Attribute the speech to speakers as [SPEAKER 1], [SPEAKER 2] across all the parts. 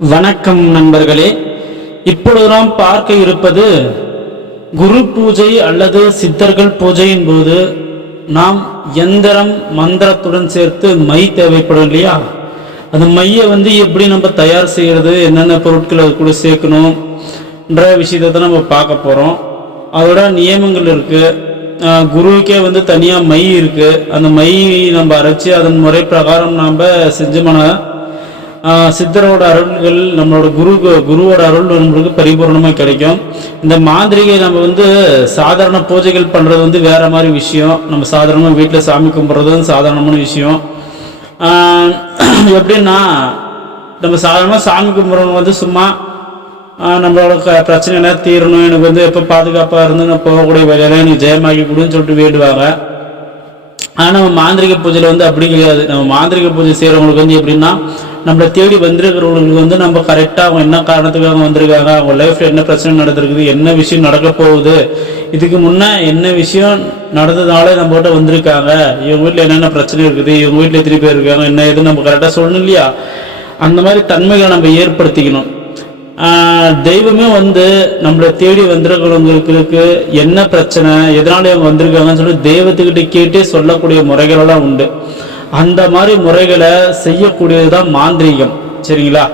[SPEAKER 1] வணக்கம் நண்பர்களே. இப்பொழுது நாம் பார்க்க இருப்பது குரு பூஜை அல்லது சித்தர்கள் பூஜையின் போது நாம் எந்திரம் மந்திரத்துடன் சேர்த்து மை தேவைப்படும் இல்லையா? அந்த மையை வந்து எப்படி நம்ம தயார் செய்யறது என்னென்ன பொருட்கள் அது கூட சேர்க்கணும்ன்ற விஷயத்தை நம்ம பார்க்க போகிறோம் அதோட நியமங்கள் இருக்கு. குருவுக்கே வந்து தனியாக மை இருக்கு. அந்த மை நம்ம அரைச்சி அதன் முறை பிரகாரம் நாம் செஞ்சோம்னா சித்தரோட அருள்கள் நம்மளோட குரு குருவோட அருள் நம்மளுக்கு பரிபூர்ணமாக கிடைக்கும். இந்த மாந்திரிகை நம்ம வந்து சாதாரண பூஜைகள் பண்ணுறது வந்து வேற மாதிரி விஷயம். நம்ம சாதாரணமாக வீட்டில் சாமி கும்பிட்றது வந்து சாதாரணமான விஷயம். எப்படின்னா நம்ம சாதாரணமாக சாமி கும்பிட்றவங்க வந்து சும்மா நம்மளோட க பிரச்சனை என்ன தீரணும். எனக்கு வந்து எப்போ பாதுகாப்பாக இருந்து நான் போகக்கூடிய வேலையில எனக்கு ஜெயமாக்கி கொடுன்னு சொல்லிட்டு வேண்டுவாங்க. ஆனால் நம்ம மாந்திரிக பூஜையில் வந்து அப்படி கிடையாது. நம்ம மாந்திரிக பூஜை செய்கிறவங்களுக்கு வந்து எப்படின்னா நம்மளை தேடி வந்திருக்கிறவங்களுக்கு வந்து நம்ம கரெக்டாக அவங்க என்ன காரணத்துக்காக வந்திருக்காங்க அவங்க லைஃப்பில் என்ன பிரச்சனை நடந்திருக்குது என்ன விஷயம் நடக்க போகுது இதுக்கு முன்னே என்ன விஷயம் நடந்ததுனாலே நம்மகிட்ட வந்திருக்காங்க. இவங்க வீட்டில் என்னென்ன பிரச்சனை இருக்குது இவங்க வீட்டில் எத்தனை பேர் இருக்காங்க என்ன ஏதுன்னு நம்ம கரெக்டாக சொல்லணும் இல்லையா அந்த மாதிரி தன்மைகளை நம்ம ஏற்படுத்திக்கணும். தெய்வமே வந்து நம்மளை தேடி வந்திருக்கிறவங்களுக்கு என்ன பிரச்சனை எதனால இவங்க வந்திருக்காங்கன்னு சொல்லி தெய்வத்துக்கிட்ட கேட்டே சொல்லக்கூடிய முறைகளெல்லாம் உண்டு. அந்த மாதிரி முறைகளை செய்யக்கூடியது தான் மாந்திரீகம். சரிங்களா?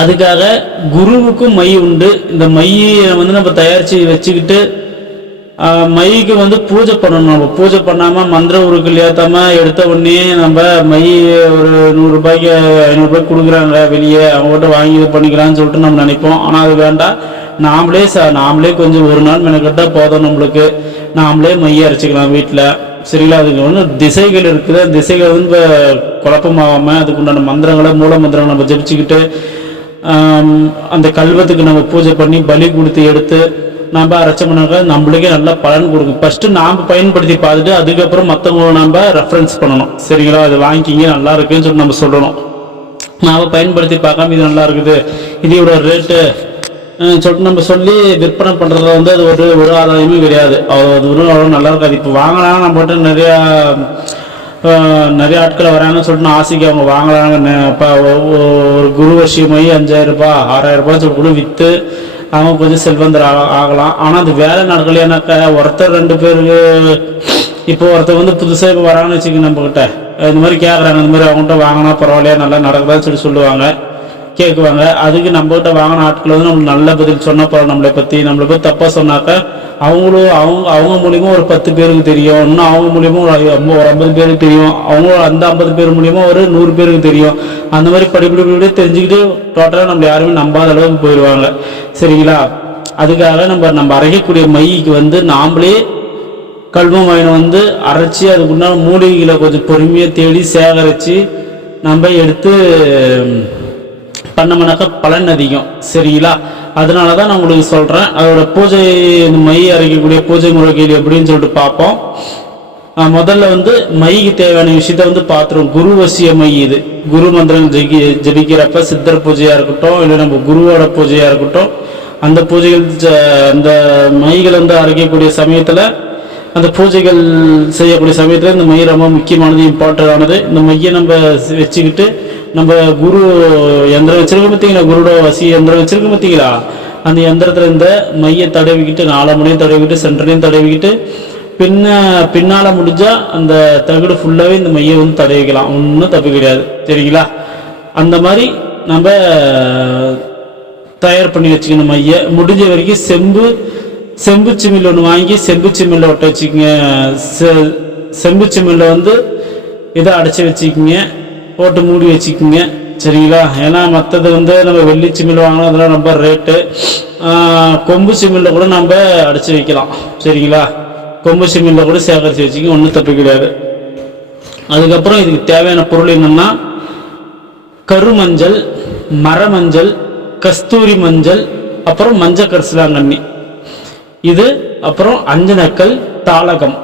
[SPEAKER 1] அதுக்காக குருவுக்கும் மை உண்டு. இந்த மையை வந்து நம்ம தயாரித்து வச்சுக்கிட்டு மைக்கு வந்து பூஜை பண்ணணும் நம்ம. பூஜை பண்ணாமல் மந்திர உருக்கள் ஏற்றாம எடுத்த உடனே நம்ம மை ஒரு நூறுரூபாய்க்கு ஐநூறுரூபாய்க்கு கொடுக்குறாங்க வெளியே அவங்ககிட்ட வாங்கி இது பண்ணிக்கலாம்னு சொல்லிட்டு நம்ம நினைப்போம். ஆனால் அது வேண்டாம். நாமளே ச நாமளே கொஞ்சம் ஒரு நாள் மெனக்கிட்டா போதும் நம்மளுக்கு. நாமளே மையை அரைச்சிக்கலாம் வீட்டில் சரிங்களா அதுக்கு வந்து திசைகள் இருக்குது. திசைகள் வந்து இப்போ குழப்பமாகாமல் அதுக்கு உண்டான மந்திரங்களை மூல மந்திரங்களை நம்ம ஜபிச்சுக்கிட்டு அந்த கல்வத்துக்கு நம்ம பூஜை பண்ணி பலி கொடுத்து எடுத்து நம்ம அரைச்சோம்னாக்கா நம்மளுக்கே நல்ல பலன் கொடுக்கும். ஃபஸ்ட்டு நாம் பயன்படுத்தி பார்த்துட்டு அதுக்கப்புறம் மற்றவங்களை நம்ம ரெஃபரன்ஸ் பண்ணணும். சரிங்களா? அது வாங்கிக்கிங்க நல்லா இருக்குன்னு சொல்லி நம்ம சொல்லணும். நாம் பயன்படுத்தி பார்க்காம இது நல்லா இருக்குது. இதோட ரேட்டு சொல்லிட்டு நம்ம சொல்லி விற்பனை பண்ணுறது வந்து அது ஒரு ஒரு ஆதாயமே கிடையாது. அவ்வளோ அது ஒரு அவ்வளோ நல்லா இருக்காது. இப்போ வாங்கலாம் நம்மகிட்ட நிறையா நிறைய ஆட்கள் வராங்கன்னு சொல்லிட்டு ஆசைக்கு அவங்க வாங்கலாங்க இப்போ ஒரு குரு வருஷமாயி அஞ்சாயிரம் ரூபாய் ஆறாயிரம் ரூபாய் சொல்லி கூட விற்று அவங்க கொஞ்சம் செல்வந்தர் ஆகலாம். ஆனால் அது வேலை நடக்கலையானாக்கா ஒருத்தர் ரெண்டு பேருக்கு இப்போ ஒருத்தர் வந்து புதுசாக இப்போ வராங்கன்னு வச்சுக்கோங்க நம்மக்கிட்ட இந்த மாதிரி கேட்குறாங்க இந்த மாதிரி அவங்ககிட்ட வாங்கினா பரவாயில்லையா? நல்லா நடக்குதான்னு சொல்லி சொல்லுவாங்க. கேட்குவாங்க அதுக்கு நம்மகிட்ட வாங்கின ஆட்கள் வந்து நம்மளுக்கு நல்ல பதில் சொன்னப்போ நம்மளை பற்றி நம்மளை பற்றி தப்பாக சொன்னாக்கா அவங்களும் அவங்க அவங்க மூலியமாக ஒரு பத்து பேருக்கு தெரியும். இன்னும் அவங்க மூலியமாக ஒரு ஐம்பது- ஒரு ஐம்பது பேருக்கு தெரியும். அவங்க அந்த ஐம்பது பேர் மூலியமா ஒரு நூறு பேருக்கு தெரியும். அந்த மாதிரி படிப்படிப்படியே தெரிஞ்சுக்கிட்டு டோட்டலாக நம்ம யாருமே நம்பாத அளவுக்கு போயிடுவாங்க சரிங்களா? அதுக்காக நம்ம நம்ம அரைக்கக்கூடிய மைக்கு வந்து நாம்ளே கல்வம் வாயினை வந்து அரைச்சி அதுக்குண்டான மூலிகைகளை கொஞ்சம் பொறுமையாக தேடி சேகரித்து நம்ம எடுத்து பண்ணமுனாக்க பலன் அதிகம். சரிங்களா? அதனால தான் நான் உங்களுக்கு சொல்கிறேன் அதோட பூஜை இந்த மை அரைக்கக்கூடிய பூஜை முறைகள் எப்படின்னு சொல்லிட்டு பார்ப்போம். முதல்ல வந்து மைக்கு தேவையான விஷயத்த வந்து பார்த்துருவோம் குரு வசிய மை இது. குரு மந்திரம் ஜெகி ஜபிக்கிறப்ப சித்தர் பூஜையாக இருக்கட்டும் இல்லை நம்ம குருவோட பூஜையாக இருக்கட்டும் அந்த பூஜைகள் அந்த மைகள் வந்து அரைக்கக்கூடிய சமயத்தில் அந்த பூஜைகள் செய்யக்கூடிய சமயத்தில் இந்த மை ரொம்ப முக்கியமானது இம்பார்ட்டண்டானது இந்த மையை நம்ம வச்சுக்கிட்டு நம்ம குரு எந்திரம் வச்சுருக்கோம் பார்த்தீங்களா குருடோ வசி எந்திரம் வச்சிருக்க பார்த்தீங்களா அந்த எந்திரத்தில் இந்த மையை தடவிக்கிட்டு நாலு முனையும் தடவிக்கிட்டு சென்டரையும் தடவிக்கிட்டு பின்ன பின்னால் முடிஞ்சால் அந்த தகடு ஃபுல்லாகவே இந்த மையை வந்து தடவிக்கலாம். ஒன்றும் தப்பு கிடையாது. சரிங்களா அந்த மாதிரி நம்ம தயார் பண்ணி வச்சுக்கணும் மைய. முடிஞ்ச வரைக்கும் செம்பு செம்பு சிமில் ஒன்று வாங்கி செம்பு சிமில்ல ஒட்ட வச்சுக்கோங்க. செ- செம்பு சிமில்ல வந்து இதை அடைச்சி வச்சுக்கோங்க. போட்டு மூடி வச்சுக்கோங்க. சரிங்களா? ஏன்னா மற்றது வந்து நம்ம வெள்ளி சிமில் வாங்கினா அதெல்லாம் ரொம்ப ரேட்டு கொம்பு சிமில்ல கூட நம்ம அடைச்சி வைக்கலாம். சரிங்களா? கொம்பு சிமில்ல கூட சேகரித்து வச்சுக்கோங்க. ஒன்றும் தப்பு கிடையாது. அதுக்கப்புறம் இதுக்கு தேவையான பொருள் என்னென்னா கருமஞ்சள் மரமஞ்சள் கஸ்தூரி மஞ்சள் அப்புறம் மஞ்சள் கரிசலாங்கண்ணி இது அப்புறம் அஞ்சனக்கல் தாளகம்.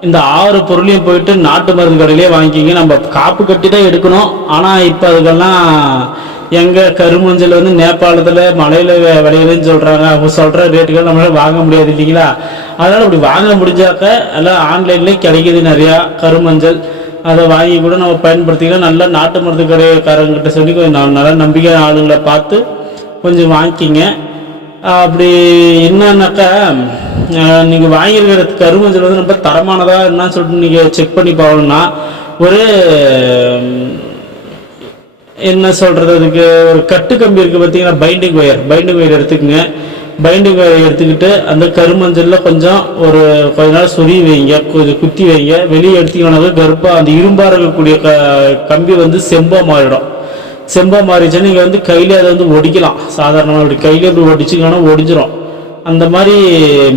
[SPEAKER 1] இந்த ஆறு பொருளையும் போயிட்டு நாட்டு மருந்து கடையிலே வாங்கிக்கிங்க. நம்ம காப்பு கட்டி தான் எடுக்கணும். ஆனால் இப்போ அதுக்கெல்லாம் எங்கே கருமஞ்சள் வந்து நேபாளத்தில் மலையில் விளையலன்னு சொல்கிறாங்க அவங்க சொல்கிற ரேட்டுகள் நம்மளால் வாங்க முடியாது இல்லைங்களா? அதனால் அப்படி வாங்க முடிஞ்சாக்க எல்லாம் ஆன்லைன்லேயே கிடைக்கிது நிறையா கருமஞ்சள் அதை வாங்கி கூட நம்ம பயன்படுத்திக்கலாம். நல்லா நாட்டு மருந்து கடைக்காரங்கிட்ட சொல்லி கொஞ்சம் ந- நல்ல ஆளுங்களை பார்த்து கொஞ்சம் வாங்கிக்கிங்க. அப்படி என்னன்னாக்கா நீங்கள் வாங்கியிருக்கிற கருமஞ்சள் வந்து ரொம்ப தரமானதா என்னன்னு சொல்லிட்டு நீங்கள் செக் பண்ணி பார்க்கணும்னா ஒரு என்ன சொல்கிறது அதுக்கு ஒரு கட்டு கம்பி இருக்குது பார்த்தீங்கன்னா பைண்டிங் ஒயர் பைண்டிங் ஒயர் எடுத்துக்கோங்க. பைண்டிங் ஒயர் எடுத்துக்கிட்டு அந்த கருமஞ்சளில் கொஞ்சம் ஒரு கொஞ்ச நாள் சொறி வைங்க கொஞ்சம் குத்தி வைங்க. வெளியே எடுத்தீங்கன்னாக்க கருப்பா அந்த இரும்பாக இருக்கக்கூடிய க கம்பி வந்து செம்பாக மாறிடும். செம்பா மாறிச்சுன்னா நீங்கள் வந்து கையிலே அதை வந்து ஒடிக்கலாம். சாதாரணமாக இப்படி கையிலே இப்படி ஒடிச்சிங்கன்னா ஒடிஞ்சிரும். அந்த மாதிரி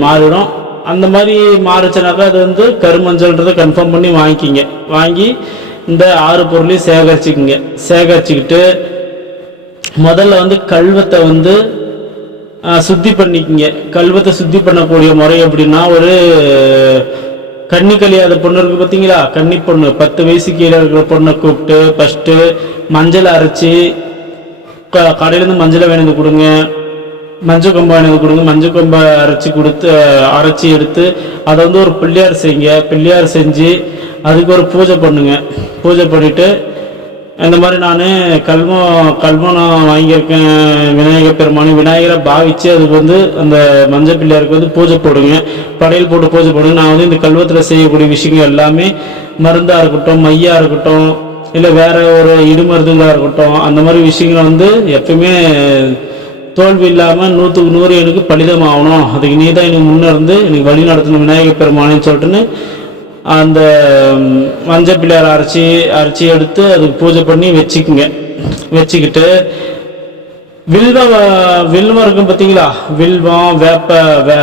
[SPEAKER 1] மாறிடும். அந்த மாதிரி மாறுச்சுனாக்கா அது வந்து கருமஞ்சள்ன்றதை கன்ஃபார்ம் பண்ணி வாங்கிக்கிங்க. வாங்கி இந்த ஆறு பொருளையும் சேகரிச்சுக்குங்க. சேகரிச்சுக்கிட்டு முதல்ல வந்து கல்வத்தை வந்து சுத்தி பண்ணிக்கங்க. கல்வத்தை சுத்தி பண்ணக்கூடிய முறை எப்படின்னா ஒரு கன்னி கழியாத பொண்ணு இருக்கு பார்த்தீங்களா கன்னி பொண்ணு. பத்து வயசு கீழே இருக்கிற பொண்ணை கூப்பிட்டு ஃபஸ்ட்டு மஞ்சள் அரைச்சி க கடையிலேருந்து மஞ்சளை வேணுந்து கொடுங்க. மஞ்சள் கொம்பை வேணுந்து கொடுங்க. மஞ்சள் கொம்பை அரைச்சி கொடுத்து அரைச்சி எடுத்து அதை வந்து ஒரு பிள்ளையார் செய்யுங்க. பிள்ளையார் செஞ்சு அதுக்கு ஒரு பூஜை பண்ணுங்க. பூஜை பண்ணிவிட்டு இந்த மாதிரி நான் கல்மம் கல்மம் வாங்கியிருக்கேன். விநாயகர் பெருமானி. விநாயகரை பாவித்து அதுக்கு வந்து அந்த மஞ்சள் பிள்ளையாருக்கு வந்து பூஜை போடுங்க. படையல் போட்டு பூஜை போடுங்க. நான் வந்து இந்த கல்வத்தில் செய்யக்கூடிய விஷயங்கள் எல்லாமே மருந்தாக இருக்கட்டும் மையாக இருக்கட்டும் இல்லை வேறு ஒரு இடுமருந்துகளாக இருக்கட்டும் அந்த மாதிரி விஷயங்களை வந்து எப்பயுமே தோல்வி இல்லாமல் நூற்றுக்கு நூறு எனக்கு பலிதம் ஆகணும் அதுக்கு நீ தான் எனக்கு முன்னே இருந்து எனக்கு வழி நடத்தணும். விநாயகர் பெருமானேன்னு சொல்லிட்டுன்னு அந்த மஞ்சள் பிள்ளையார் அரைச்சி அரைச்சி எடுத்து அதுக்கு பூஜை பண்ணி வச்சுக்குங்க. வச்சுக்கிட்டு வில்வ வில்வம் இருக்கும் பார்த்தீங்களா? வில்வம் வேப்ப வே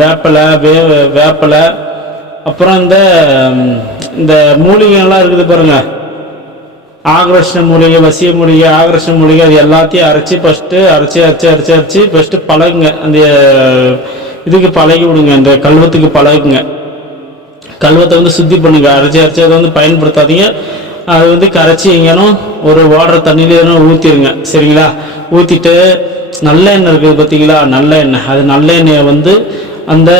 [SPEAKER 1] வேப்பலை வே வேப்பலை அப்புறம் இந்த இந்த மூலிகைகள்லாம் இருக்குது பாருங்க. ஆகர்ஷண மூலிகை வசிய மூலிகை ஆகர்ஷண மூலிகை அது எல்லாத்தையும் அரைச்சி ஃபஸ்ட்டு அரைச்சி அரைச்சி அரைச்சி அரைச்சி ஃபஸ்ட்டு பழகுங்க. அந்த இதுக்கு பழகி விடுங்க அந்த கல்வத்துக்கு பழகுங்க. கல்வத்தை வந்து சுத்தி பண்ணுங்க. அரைச்சி அரைச்சி அதை வந்து பயன்படுத்தாதீங்க. அது வந்து கரைச்சி எங்கேனும் ஒரு ஓடுற தண்ணியில எதுனா ஊற்றிடுங்க சரிங்களா? ஊற்றிட்டு நல்ல எண்ணெய் இருக்குது பார்த்தீங்களா? நல்ல எண்ணெய். அது நல்ல எண்ணெயை வந்து அந்த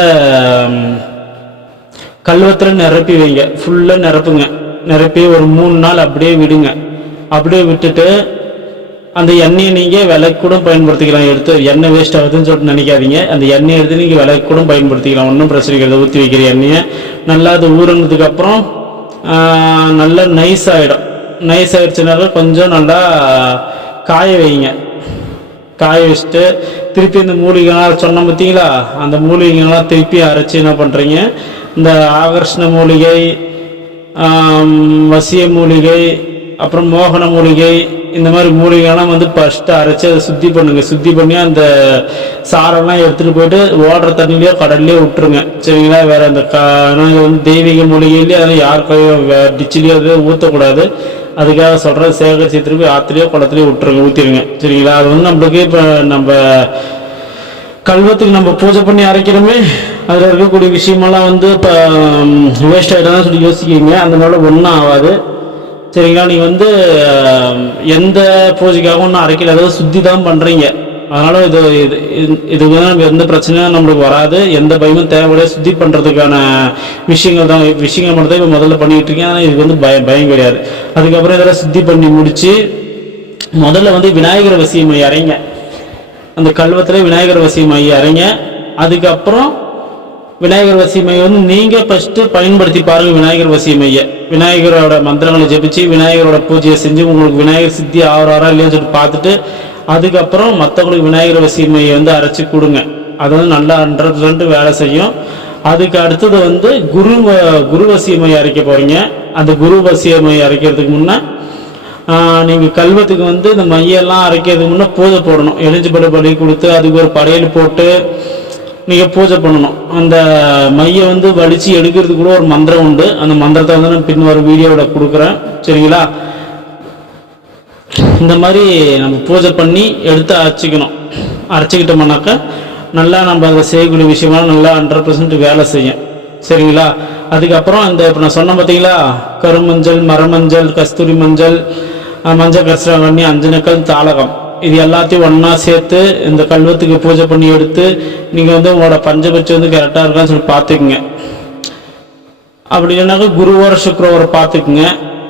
[SPEAKER 1] கல்வத்தில் நிரப்பி வைங்க. ஃபுல்லாக நிரப்புங்க. நிரப்பி ஒரு மூணு நாள் அப்படியே விடுங்க. அப்படியே விட்டுட்டு அந்த எண்ணெயை நீங்கள் விலைக்கு கூட பயன்படுத்திக்கலாம். எடுத்து எண்ணெய் வேஸ்ட் ஆகுதுன்னு சொல்லிட்டு நினைக்காதீங்க. அந்த எண்ணெயை எடுத்து நீங்கள் விலைக்கு கூட பயன்படுத்திக்கலாம். ஒன்றும் பிரச்சனை கிடையாது. ஊற்றி வைக்கிற எண்ணெயை. நல்லா அது ஊறுனதுக்கப்புறம் நல்லா நைஸ் ஆகிடும் நைஸ் ஆகிடுச்சுனால கொஞ்சம் நல்லா காய வைங்க. காய வச்சுட்டு திருப்பி இந்த மூலிகைலாம் சொன்னோம் பார்த்தீங்களா? அந்த மூலிகைலாம் திருப்பி அரைச்சி என்ன பண்ணுறீங்க இந்த ஆகர்ஷண மூலிகை வசிய மூலிகை அப்புறம் மோகன மூலிகை இந்த மாதிரி மூலிகைலாம் வந்து ஃபஸ்ட்டு அரைச்சி அதை சுத்தி பண்ணுங்க. சுத்தி பண்ணி அந்த சாரெல்லாம் எடுத்துகிட்டு போயிட்டு ஓடுற தண்ணிலையோ கடல்லையோ விட்டுருங்க. சரிங்களா? வேற அந்த க வந்து தெய்வீக மூலிகையிலேயே அதெல்லாம் யாருக்கையும் வே டிச்சிலையோ அதை ஊற்றக்கூடாது அதுக்காக சொல்கிறேன் சேகரிச்சு திருப்பி ஆற்றுலையோ குளத்துலையோ விட்டுருங்க ஊற்றிடுங்க சரிங்களா? அது வந்து நம்மளுக்கு இப்போ நம்ம கல்வத்துக்கு நம்ம பூஜை பண்ணி அரைக்கிறோமே அதில் இருக்கக்கூடிய விஷயமெல்லாம் வந்து இப்போ வேஸ்ட் ஆகிட்டதான் சொல்லி யோசிக்கிங்க அந்த மாதிரி ஒன்றும் ஆகாது. சரிங்களா? நீங்கள் வந்து எந்த பூஜைக்காகவும் ஒன்றும் அரைக்கல. அதாவது சுத்தி தான் பண்ணுறீங்க அதனால் இது இது இது- இதுக்கு வந்து நமக்கு எந்த பிரச்சனையும் நம்மளுக்கு வராது. எந்த பயமும் தேவையில்லையா சுத்தி பண்ணுறதுக்கான விஷயங்கள் தான் விஷயங்கள் மட்டும் தான் இப்போ முதல்ல பண்ணிக்கிட்டு இருக்கீங்க ஆனால் இதுக்கு வந்து பயம் பயம் கிடையாது. அதுக்கப்புறம் இதெல்லாம் சுத்தி பண்ணி முடித்து முதல்ல வந்து விநாயகர் வசியமை அறைங்க. அந்த கல்வத்தில் விநாயகர் வசியமை அறைங்க. அதுக்கப்புறம் விநாயகர் வசிமையை வந்து நீங்கள் ஃபஸ்ட்டு பயன்படுத்தி பாருங்கள் விநாயகர் வசியமையை விநாயகரோட மந்திரங்களை ஜெபிச்சு விநாயகரோட பூஜையை செஞ்சு உங்களுக்கு விநாயகர் சித்தி ஆகிறாரா இல்லையான்னு சொல்லிட்டு பார்த்துட்டு அதுக்கப்புறம் மற்றவங்களுக்கு விநாயகர் வசியமையை வந்து அரைச்சி கொடுங்க. அது வந்து நல்லா ஹண்ட்ரட் பர்சன்ட் வேலை செய்யும். அதுக்கு அடுத்தது வந்து குரு வ- குரு வசியமை அரைக்க போகிறீங்க அந்த குரு வசியமை அரைக்கிறதுக்கு முன்னே நீங்கள் கல்வத்துக்கு வந்து இந்த மையெல்லாம் அரைக்கிறதுக்கு முன்னே பூஜை போடணும். எலிஜிபிள் படி கொடுத்து அதுக்கு ஒரு படையல் போட்டு நீங்கள் பூஜை பண்ணணும். அந்த மையை வந்து வலித்து எடுக்கிறது கூட ஒரு மந்திரம் உண்டு. அந்த மந்திரத்தை வந்து நான் பின்வரும் வீடியோவில் கொடுக்குறேன். சரிங்களா? இந்த மாதிரி நம்ம பூஜை பண்ணி எடுத்து அரைச்சிக்கணும். அரைச்சிக்கிட்டோம்னாக்கா நல்லா நம்ம அதை செய்யக்கூடிய விஷயமா நல்லா ஹண்ட்ரட் பர்சன்ட் வேலை செய்யும். சரிங்களா? அதுக்கப்புறம் இந்த இப்போ நான் சொன்னேன் பார்த்தீங்களா? கருமஞ்சள் மரமஞ்சள் கஸ்தூரி மஞ்சள் அஹ், மஞ்சள் கரிசலாங்கண்ணி அஞ்சனக்கல் தாளகம். இது எல்லாத்தையும் ஒன்றா சேர்த்து இந்த கல்வத்துக்கு பூஜை பண்ணி எடுத்து நீங்கள் வந்து உங்களோட பஞ்சபட்சம் வந்து கரெக்டாக இருக்கான்னு சொல்லி பார்த்துக்குங்க. அப்படி இல்லைனாக்கா குருவார சுக்கரவார பார்த்துக்குங்க.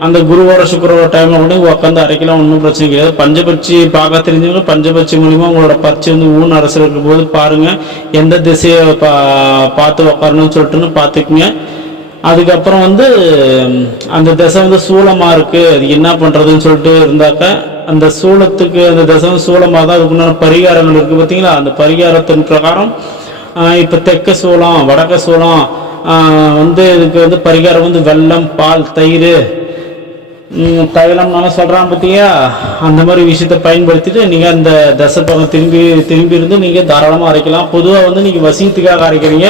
[SPEAKER 1] அந்த குருவார சுக்கரவார டைமில் கூட உட்காந்து அரைக்கலாம் ஒன்றும் பிரச்சனை கிடையாது. பஞ்சபட்சி பார்க்க தெரிஞ்சவங்க பஞ்சபட்சி மூலிமா உங்களோட பச்சை வந்து ஊன் அரசு இருக்கும் போது பாருங்க எந்த திசையை பா பார்த்து உக்காரணும்னு சொல்லிட்டுன்னு பார்த்துக்குங்க. அதுக்கப்புறம் வந்து அந்த திசை வந்து சூளமாக இருக்குது அது என்ன பண்ணுறதுன்னு சொல்லிட்டு இருந்தாக்கா அந்த சூளத்துக்கு அந்த திசை சூலமாக சூளமாக தான் அதுக்குண்டான பரிகாரங்கள் இருக்குது பார்த்தீங்களா அந்த பரிகாரத்தின் பிரகாரம் இப்போ தெற்க சூளம் வடக்க சூளம் வந்து இதுக்கு வந்து பரிகாரம் வந்து வெல்லம் பால் தயிர் ம், தைலம்னாலும் சொல்கிறான் பார்த்தியா அந்த மாதிரி விஷயத்த பயன்படுத்திட்டு நீங்கள் அந்த தசப்பகம் திரும்பி திரும்பி இருந்து நீங்கள் தாராளமாக அரைக்கலாம். பொதுவாக வந்து நீங்கள் வசியத்துக்காக அரைக்கிறீங்க.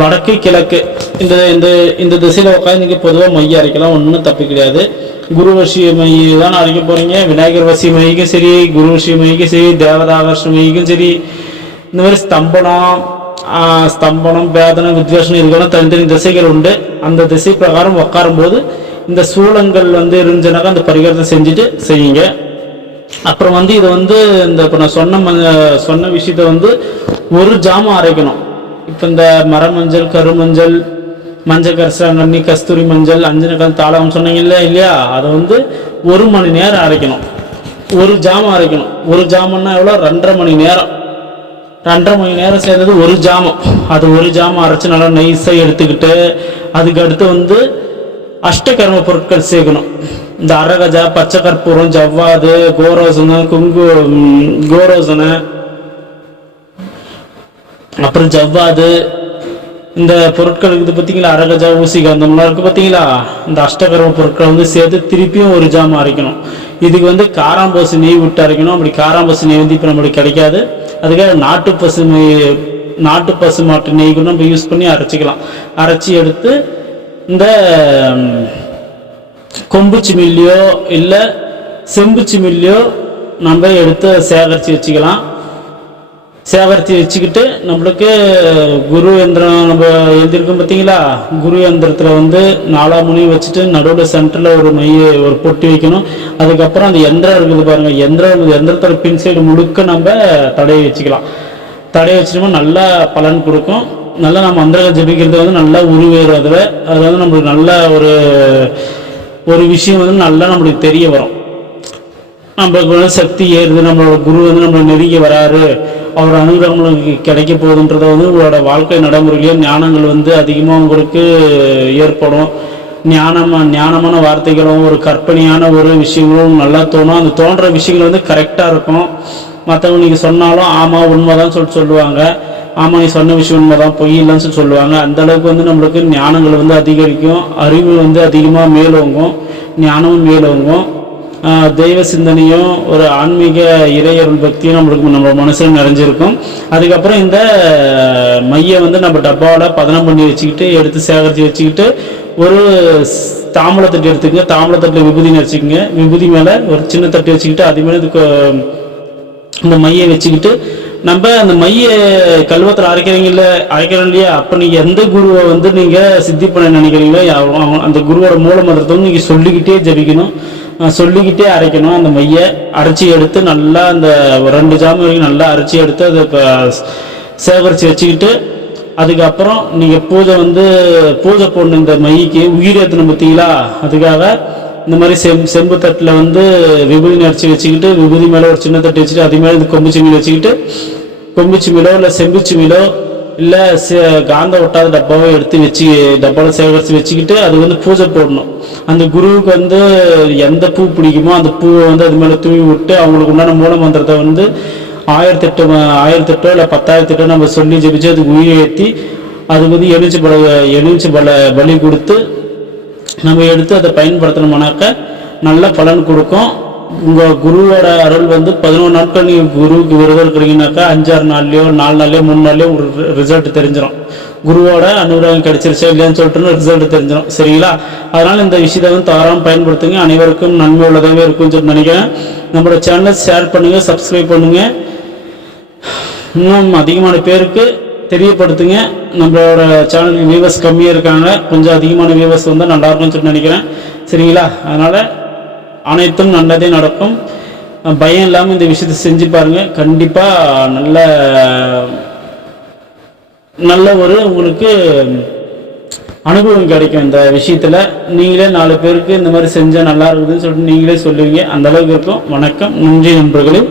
[SPEAKER 1] வடக்கு கிழக்கு இந்த இந்த இந்த திசையில் உட்காந்து நீங்கள் பொதுவாக மைய அரைக்கலாம். ஒன்றும் தப்பு கிடையாது. குரு வசிய தான் அரைக்க போகிறீங்க விநாயகர் வசிய சரி குரு வசிய சரி தேவதாகர்ஷணமைக்கும் சரி இந்த மாதிரி ஸ்தம்பனம் ஸ்தம்பனம் பேதனம் வித்வேஷனம் இதுக்கெல்லாம் தனித்தனி திசைகள் உண்டு. அந்த திசை பிரகாரம் உட்காரும்போது இந்த சூளங்கள் வந்து இருந்துச்சுனாக்கா அந்த பரிகாரத்தை செஞ்சுட்டு செய்யுங்க. அப்புறம் வந்து இதை வந்து இந்த இப்போ நான் சொன்ன சொன்ன விஷயத்த வந்து ஒரு ஜாமம் அரைக்கணும். இப்போ இந்த மரமஞ்சள் கருமஞ்சள் மஞ்சள் கரிசலாங்கண்ணி கஸ்தூரி மஞ்சள் அஞ்சனக்கால் தாளம் சொன்னீங்கல்ல இல்லையா அதை வந்து ஒரு மணி நேரம் அரைக்கணும். ஒரு ஜாமம் அரைக்கணும். ஒரு ஜாமன்னா எவ்வளோ? ரெண்டரை மணி நேரம். ரெண்டரை மணி நேரம் சேர்ந்தது ஒரு ஜாமம் அது ஒரு ஜாமம் அரைச்சி நல்லா நைஸாக எடுத்துக்கிட்டு அதுக்கு அடுத்து வந்து அஷ்டகர்ம பொருட்கள் சேர்க்கணும். இந்த அரகஜா பச்சை கற்பூரம் ஜவ்வாது கோரோசனை குங்கு கோரோசனை அப்புறம் ஜவ்வாது இந்த பொருட்கள் இருக்குது பார்த்தீங்களா? அரகஜா ஊசிகா அந்த மாதிரி இருக்குது பார்த்தீங்களா? இந்த அஷ்டகர்ம பொருட்களை வந்து சேர்த்து திருப்பியும் ஒரு ஜாமான் அரைக்கணும். இதுக்கு வந்து காராம்பசு நெய் விட்டு அரைக்கணும். அப்படி காராம்பசு நெய் வந்து இப்போ நம்மளுக்கு கிடைக்காது. அதுக்காக நாட்டு பசு நெய் நாட்டு பசு மாட்டு நெய் கூட நம்ம யூஸ் பண்ணி அரைச்சிக்கலாம். அரைச்சி எடுத்து இந்த கொம்பு சிமில்லையோ இல்லை செம்பு சிமில்லையோ நம்ம எடுத்து சேகரித்து வச்சுக்கலாம். சேகரித்து வச்சுக்கிட்டு நம்மளுக்கு குரு எந்திரம் நம்ம எழுதியிருக்கோம் பார்த்தீங்களா? குரு எந்திரத்தில் வந்து நாலா முனி வச்சுட்டு நடுவில் சென்டரில் ஒரு மைய ஒரு பொட்டி வைக்கணும். அதுக்கப்புறம் அந்த எந்திரம் இருக்குது பாருங்கள் எந்திரம் எந்திரத்தோட பின் சைடு முழுக்க நம்ம தடையை வச்சுக்கலாம். தடையை வச்சிட்டோம்னா நல்லா பலன் கொடுக்கும். நல்லா நம்ம மந்திரங்கள் ஜபிக்கிறது வந்து நல்லா உருவேறும் அதில். அது வந்து நம்மளுக்கு நல்ல ஒரு ஒரு விஷயம் வந்து நல்லா நம்மளுக்கு தெரிய வரும். நம்மளுக்கு வந்து சக்தி ஏறுது நம்மளோட குரு வந்து நம்மளை நெருங்கி வராரு. அவர் அனுகிரகம் நம்மளுக்கு கிடைக்க போகுதுன்றத வந்து உங்களோட வாழ்க்கை நடைமுறையிலேயே ஞானங்கள் வந்து அதிகமாக உங்களுக்கு ஏற்படும். ஞானமா ஞானமான வார்த்தைகளும் ஒரு கற்பனையான ஒரு விஷயங்களும் நல்லா தோணும். அந்த தோன்ற விஷயங்கள் வந்து கரெக்டாக இருக்கும். மற்றவங்க நீங்கள் சொன்னாலும் ஆமாம் உண்மைதான் சொல்லிட்டு சொல்லுவாங்க. ஆமாம் நீ சொன்ன விஷயம் உண்மைதான் பொய் இல்லைன்னு சொல்லி சொல்லுவாங்க. அந்த அளவுக்கு வந்து நம்மளுக்கு ஞானங்கள் வந்து அதிகரிக்கும். அறிவு வந்து அதிகமாக மேலோங்கும். ஞானமும் மேலோங்கும். தெய்வ சிந்தனையும் ஒரு ஆன்மீக இறையருள் பக்தியும் நம்மளுக்கு நம்ம மனசில் நிறைஞ்சிருக்கும். அதுக்கப்புறம் இந்த மையை வந்து நம்ம டப்பாவில் பதனம் பண்ணி வச்சுக்கிட்டு எடுத்து சேகரித்து வச்சுக்கிட்டு ஒரு ஸ்- எடுத்துக்கங்க. தாம்பூலத்தட்டில் விபூதி நினச்சிக்கங்க விபூதி மேலே ஒரு சின்ன தட்டு வச்சுக்கிட்டு அது மேலே இந்த மையை வச்சுக்கிட்டு நம்ம அந்த மைய கல்வத்தில் அரைக்கிறீங்கல்ல அரைக்கிறோம் இல்லையா? அப்போ நீங்கள் எந்த குருவை வந்து நீங்கள் சித்தி பண்ண நினைக்கிறீங்களோ அந்த குருவோட மூல மந்திரத்தை வந்து நீங்கள் சொல்லிக்கிட்டே ஜபிக்கணும். சொல்லிக்கிட்டே அரைக்கணும். அந்த மையை அரைச்சி எடுத்து நல்லா அந்த ரெண்டு ஜாமு வரைக்கும் நல்லா அரைச்சி எடுத்து அதை இப்போ சேகரித்து வச்சுக்கிட்டு அதுக்கப்புறம் நீங்கள் பூஜை வந்து பூஜை போடணும் இந்த மைக்கு உயிர் ஏற்றணும் பார்த்தீங்களா? அதுக்காக இந்த மாதிரி செம் செம்பு தட்டில் வந்து விபூதி நிறச்சி வச்சுக்கிட்டு விபூதி மேலே ஒரு சின்ன தட்டு வச்சுட்டு அது மேலே இந்த கொம்பு சிமிழ் வச்சுக்கிட்டு கொம்பு மீலோ இல்லை செம்பு மீலோ இல்லை காந்த ஒட்டாத டப்பாவோ எடுத்து வச்சு டப்பாவில் சேகரித்து வச்சுக்கிட்டு அது வந்து பூஜை போடணும். அந்த குருவுக்கு வந்து எந்த பூ பிடிக்குமோ அந்த பூவை வந்து அது மேலே தூவி விட்டு அவங்களுக்கு உண்டான மூல மந்திரத்தை வந்து ஆயிரத்தெட்டு ஆயிரத்தெட்டோ இல்லை பத்தாயிரத்தெட்டோ நம்ம சொல்லி ஜெபிச்சு அதுக்கு உயிரை ஏற்றி அதுக்கு வந்து எலுமிச்சு பல எலுமிச்சு பல பலி கொடுத்து நம்ம எடுத்து அதை பயன்படுத்தணுமானாக்க நல்ல பலன் கொடுக்கும். உங்கள் குருவோட அருள் வந்து பதினோரு நாட்கள் நீங்கள் குருவுக்கு விரதம் இருக்கிறீங்கனாக்கா அஞ்சாறு நாள்லையோ நாலு நாள்லையோ மூணு நாள்லையோ ஒரு ரிசல்ட் தெரிஞ்சிடும் குருவோட அனுகிரகம் கிடைச்சிருச்சா இல்லையான்னு சொல்லிட்டு ரிசல்ட் தெரிஞ்சிடும் சரிங்களா? அதனால் இந்த விஷயத்தை வந்து தவறாமல் பயன்படுத்துங்க. அனைவருக்கும் நன்மை உள்ளதாகவே இருக்கும்னு சொல்லி நினைக்கிறேன். நம்மளோட சேனலை ஷேர் பண்ணுங்கள் சப்ஸ்கிரைப் பண்ணுங்கள் இன்னும் அதிகமான பேருக்கு தெரியப்படுத்துங்க. நம்மளோட சேனலுக்கு வியூவர்ஸ் கம்மியாக இருக்காங்க. கொஞ்சம் அதிகமான வியூவர்ஸ் வந்தால் நல்லா இருக்கும்னு சொல்லி நினைக்கிறேன். சரிங்களா? அதனால் அனைத்தும் நல்லதே நடக்கும். பயம் இல்லாமல் இந்த விஷயத்தை செஞ்சு பாருங்கள் கண்டிப்பாக நல்ல நல்ல ஒரு உங்களுக்கு அனுபவம் கிடைக்கும் இந்த விஷயத்தில். நீங்களே நாலு பேருக்கு இந்த மாதிரி செஞ்சால் நல்லா இருக்குதுன்னு சொல்லிட்டு நீங்களே சொல்லுவீங்க. அந்த அளவுக்கு இருக்கும். வணக்கம். நன்றி நண்பர்களே.